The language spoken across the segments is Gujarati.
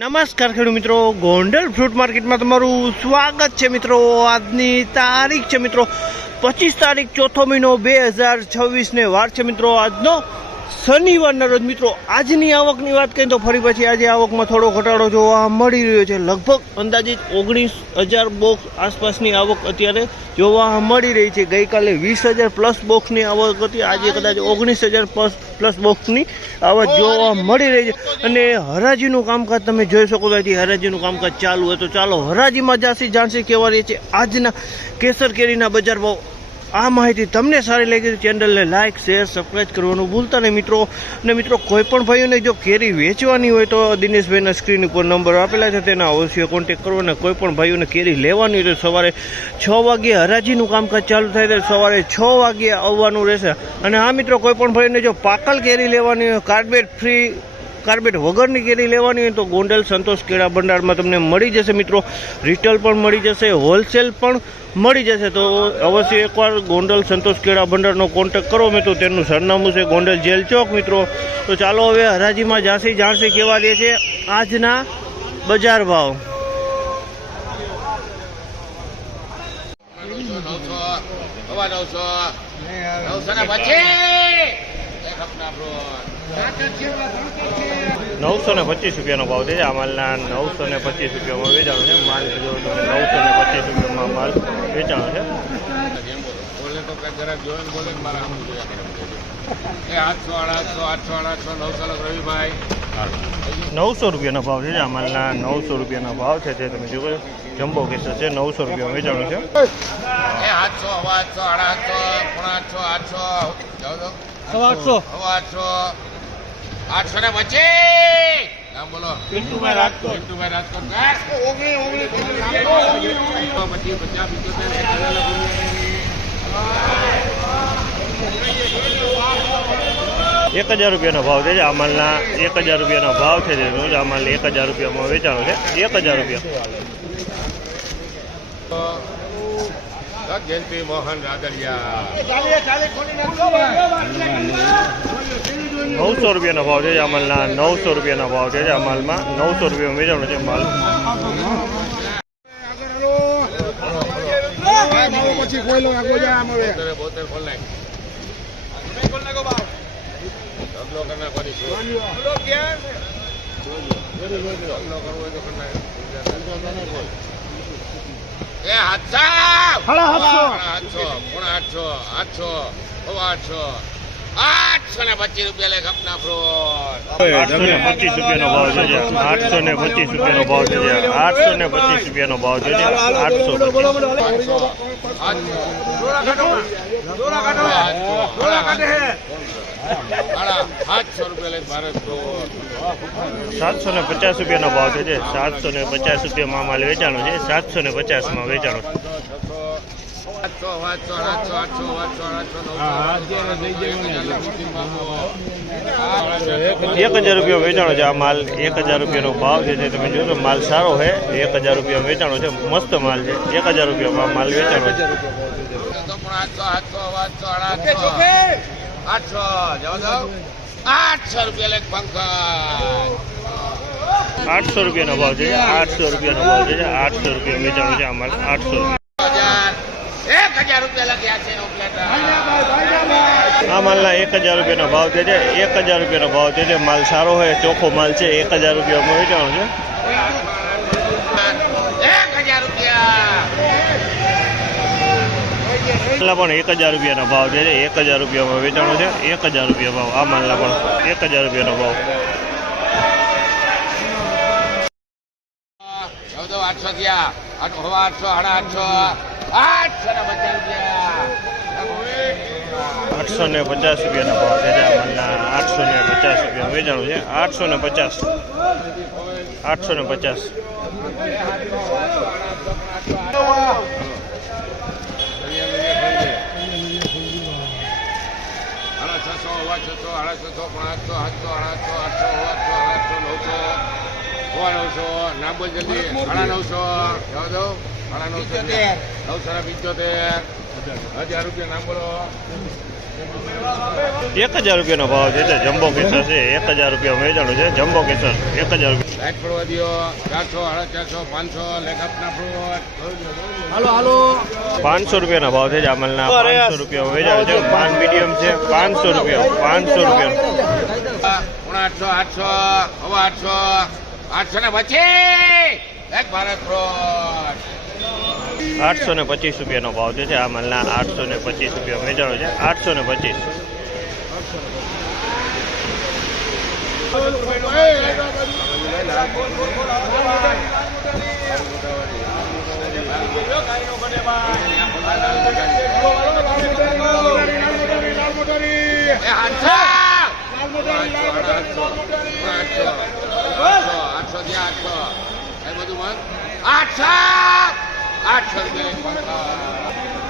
નમસ્કાર ખેડૂત મિત્રો, ગોંડલ ફ્રૂટ માર્કેટમાં તમારું સ્વાગત છે મિત્રો। આજની તારીખ છે મિત્રો 25 તારીખ ચોથો મહિનો 2026 ને વાર છે મિત્રો આજનો શનિવારના રોજ મિત્રો। આજની આવકની વાત કરીએ તો ફરી પછી આજે આવકમાં થોડો ઘટાડો જોવા મળી રહ્યો છે। લગભગ અંદાજિત 19,000 બોક્સ આસપાસની આવક અત્યારે જોવા મળી રહી છે। ગઈકાલે 20,000 પ્લસ બોક્સની આવક હતી, આજે કદાચ 19,000 પ્લસ બોક્સની આવક જોવા મળી રહી છે। અને હરાજીનું કામકાજ તમે જોઈ શકો છો, હરાજીનું કામકાજ ચાલુ હોય તો ચાલો હરાજીમાં જાણશી કેવા રહી છે આજના કેસર કેરીના બજાર ભાવ। આ માહિતી તમને સારી લાગી તો ચેનલને લાઇક શેર સબસ્ક્રાઈબ કરવાનું ભૂલતા નહીં મિત્રો। અને મિત્રો કોઈ પણ ભાઈઓને જો કેરી વેચવાની હોય તો દિનેશભાઈના સ્ક્રીન ઉપર નંબર આપેલા છે, તેના અવશ્ય કોન્ટેક્ટ કરો। અને કોઈ પણ ભાઈઓને કેરી લેવાની હોય તો સવારે 6 વાગ્યે હરાજીનું કામકાજ ચાલુ થાય તો સવારે 6 વાગ્યે આવવાનું રહેશે। અને હા મિત્રો, કોઈ પણ ભાઈઓને જો પાકલ કેરી લેવાની હોય, કાર્બેટ વગરની કેરી લેવાની હોય તો ગોંડલ સંતોષ કેળા ભંડારમાં તમને મળી જશે મિત્રો। રિટેલ પણ મળી જશે, હોલસેલ પણ મળી જશે। તો અવશ્ય એકવાર ગોંડલ સંતોષ કેળા ભંડારનો કોન્ટેક્ટ કરો મિત્રો। તેનું સરનામું છે ગોંડલ જેલ ચોક મિત્રો। તો ચાલો હવે હરાજીમાં જાણશી કેવા દે છે આજના બજાર ભાવ। ₹925 ભાવ છે। આ માલના ₹925 વેચાણો છે। માલ જો તમે ₹925 માલ વેચાણો છે। ₹900 ભાવ છે। આ માલના ₹900 ભાવ છે। તે તમે જુઓ જમ્બો કેસર છે, ₹900 વેચાણો છે। 825 નામ બોલો। પિન્ટુભાઈ રાજકોટ। ₹1,000 ભાવ છે। આ માલના ₹1,000 ભાવ છે। આ માલ ₹1,000 વેચાણો છે। ₹1,000 જયંતિ મોહન રાદડિયા। ₹900 ભાવ છે। આ માલના ₹900 ભાવ છે। આ માલમાં ₹900 વેચાણો છે માલ। ₹825 લેખ આપના ફ્રોડ। ₹825 ભાવ છે। ₹825 ભાવ છે। ₹825 ભાવ છે। 750 ભાવ છે। ₹750 માલ વેચાણો છે। 750 વેચાણો છે। ₹1,000 વેચાણો છે। આ માલ ₹1,000 ભાવ છે। તમે જોશો માલ સારો છે। ₹1,000 વેચાણો છે, મસ્ત માલ છે। ₹1,000 માલ વેચાણો છે। 800 લેખ પંકજ। ₹800 ભાવ છે। ₹800 ભાવ છે। ₹800 વેચાણો છે। આ માલ ₹800। ₹1,000 લખ્યા છે। આ માલના ₹1,000 ભાવ છે। ₹1,000 ભાવ છે। માલ સારો હોય, ચોખ્ખો માલ છે। ₹1,000 વેચાણો છે। પણ ₹1,000 ભાવ છે। ₹1,000 વેચાણો છે। ₹1,000 ભાવ। આ માલના પણ ₹1,000 ભાવ। 800 થયા। 800 850 ₹850 ભાવ છે। આ માલના ₹850 વેચાણો છે। 850 ના બોલ જલ્દી। 950 ₹975 ₹1000 નામ બોલો। 1000 રૂપિયાનો ભાવ છે તે જમ્બો કેસર છે 1000 રૂપિયા વેચાણું છે જમ્બો કેસર 1000 રૂપિયા લાઈટ પડવા દો 400, 450, 500 લેખપના ફ્રૂટ 500 રૂપિયાના ભાવ છે જામલના 500 રૂપિયા વેચાણું છે પાન મીડિયમ છે 500 રૂપિયા 500 રૂપિયા 800, 800, 800 ને પછી એક ભારત ફ્રૂટ 825 રૂપિયાનો ભાવ છે આ માલના 825 રૂપિયા વેચાણો છે 825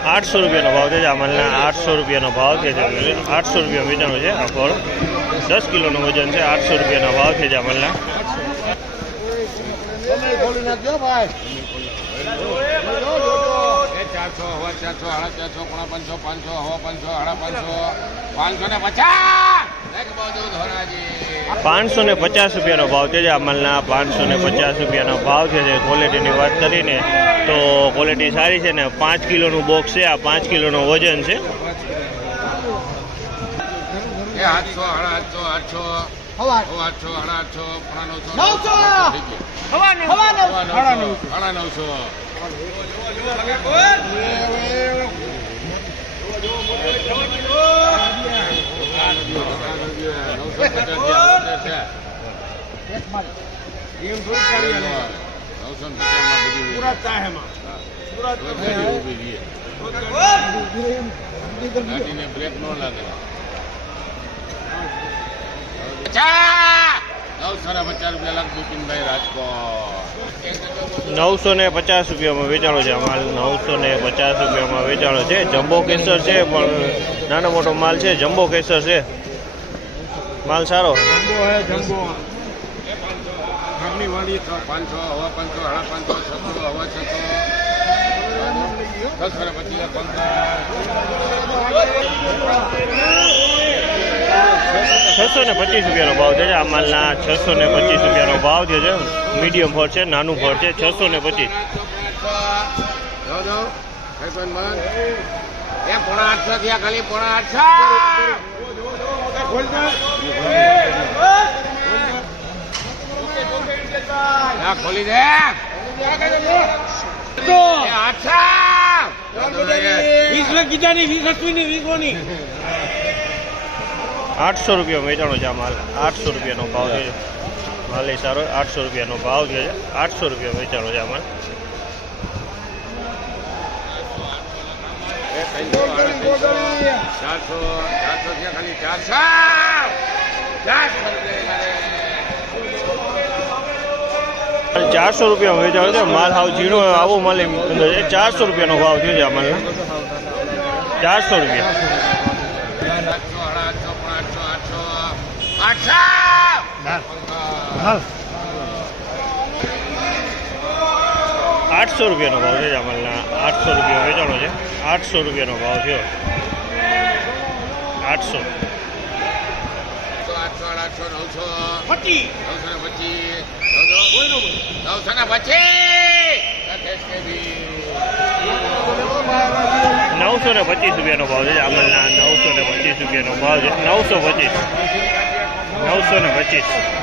800 રૂપિયાનો ભાવ છે આ માલના 800 રૂપિયાનો ભાવ છે 800 રૂપિયા વેચાણો છે આ ફળ 10 કિલોનું વજન છે 800 રૂપિયાનો ભાવ છે આ માલના ચારસો, 400, 450, 500, 500, 550 રૂપિયાનો ભાવ છે આ માલના 550 રૂપિયાનો ભાવ છે ક્વોલિટીની વાત કરીને તો ક્વોલિટી સારી છે ને 5 કિલોનું બોક્સ છે આ 5 કિલોનું વજન છે બ્રેક ન લાગે 950 રૂપિયા લાખ બિપિનભાઈ રાજકોટ 950 રૂપિયામાં વેચાણો છે માલ 950 રૂપિયામાં વેચાણો છે જમ્બો કેસર છે પણ નાનો મોટો માલ છે જમ્બો કેસર છે માલ સારો 500, 625 રૂપિયાનો ભાવ છે આ માલના 625 રૂપિયાનો ભાવ છે મીડિયમ ફળ છે નાનું ફળ છે 625 800 થયા ખાલી 800 ખોલી દે 800 રૂપિયા વેચાણો છે આ માલ 800 રૂપિયાનો ભાવ છે માલ એ સારો 800 રૂપિયાનો ભાવ છે 800 રૂપિયા વેચાણો છે આ માલ 400 રૂપિયા વેચાણો છે માલ હાવ ઝીણો આવો માલ અંદર છે 400 રૂપિયાનો ભાવ થયો છે આ માલના 400 રૂપિયા 800 રૂપિયાનો ભાવ છે જામલના 800 રૂપિયા વેચાણો છે 800 રૂપિયાનો ભાવ થયો 800 925 રૂપિયાનો ભાવ છે જામલના 925 રૂપિયાનો ભાવ છે 925 925